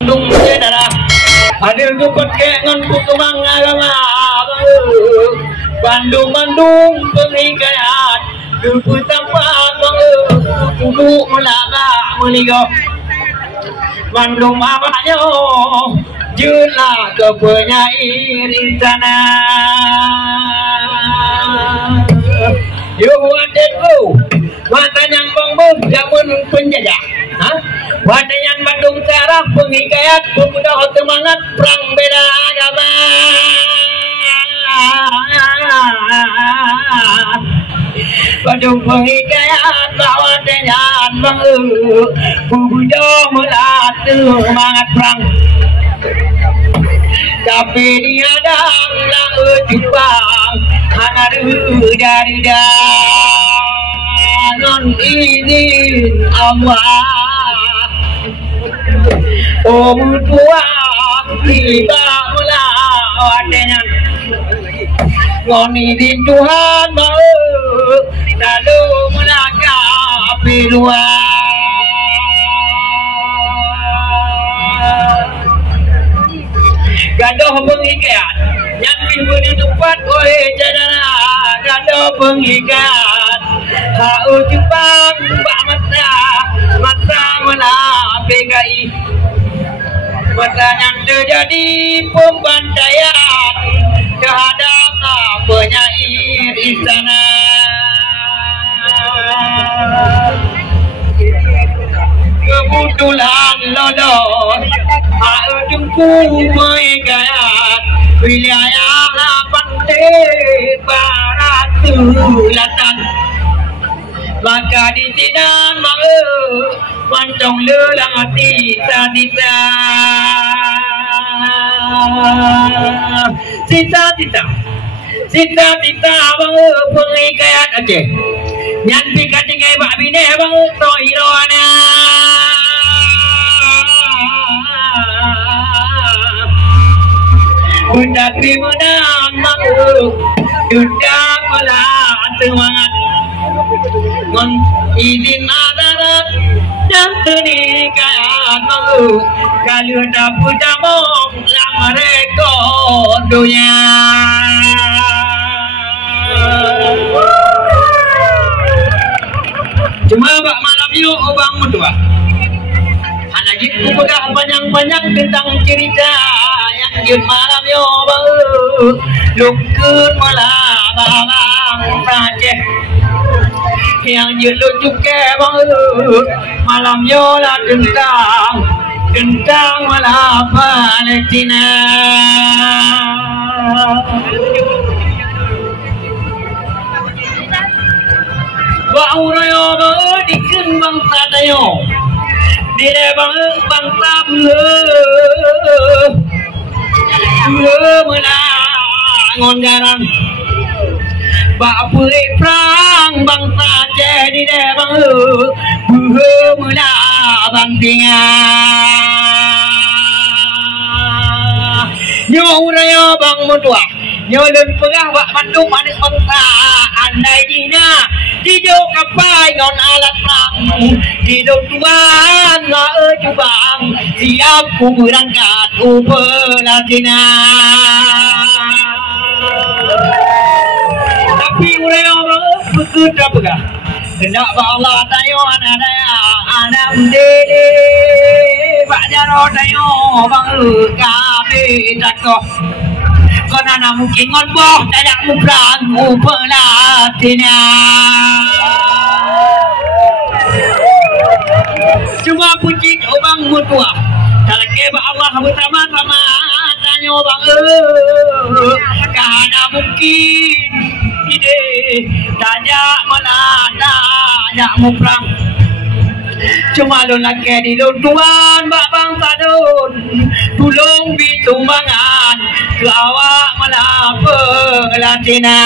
Bandung saudara hadir ke ngon kutumang agama Bandung penghikayat Dupu tampak kudu melaka menigo Bandung abahnya Jula ke penyair istana Yo adetku mata yang bang zaman penjajah Wadah yang Bandung Sarah penghikayat pemuda semangat perang beda agama Bandung penghikayat bawa dengan bang pemuda melatu semangat perang tapi dia dalam Jepang hana dari non izin Allah tua tiba melawan dengan non izin Tuhan mau lalu melangkapi luar gadoh penghikayat yang diberi tempat oleh jadara gadoh penghikayat hau Jepang mbak mata menapegai mata yang terjadi pembantaian terhadap penyair istana kebetulan lolos hal jengku menghikayat wilayah pantai barat selatan maka di sini mancong lelang tisa bang penghikayat Aceh nyanti katingai bak bine bang rohiroana Tapi menang sudah melah semangat ngon izin adarat dan pernikahan kalau dapur jamong lang mereka dunia cuma bak malam yuk obang mutua anak gitu udah banyak tentang cerita yang malam yo bang lukun malam Aceh yang lucu ke bang malam yo lah tentang malam Palestina bau yo bang dikun bangsa dayo dire bang bangsa menangon garang bapuri perang bangsa jadi deh bang menabang tinggal nyo raya bang mutua nyo dan pegah bak Bandung manis bangsa andai dina dijo kapai ngon alat perang dijo tuan cubang siap ku berangkat Pelatina tapi ureo bekerja pegah hendak Allah tayo anak dede pak jaro tayo bang kabe takoh kona na mungkin ngomboh dadak mubrang Pelatina cuma puji obang mutua kalau keba Allah bersama-sama tanya bang karena mungkin ide tajak menada tajak muprang cuma lo lagi di tuan bak bang padun tulung bitumbangan ke awak melapa Latina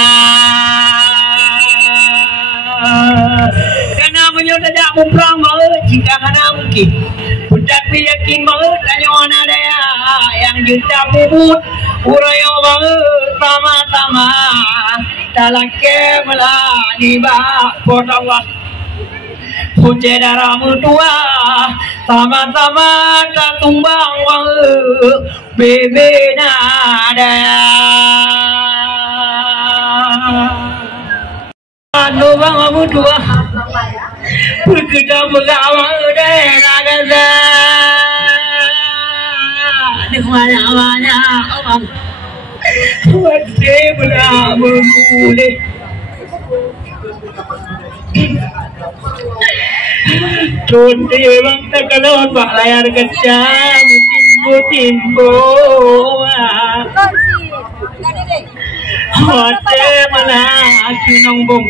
karena menyudah tajak muprang jika karena mungkin tapi yakin banget tanya mana daya yang juta puput urayo banget sama-sama talake melani bak potonglah puce darah mutua sama-sama katumbang bebe nada anu bang amu dua berkeda begawa deh nada di mana bang buat dia boleh Tunti bang takalon pak layar kecam timbo hote malah asyunong bong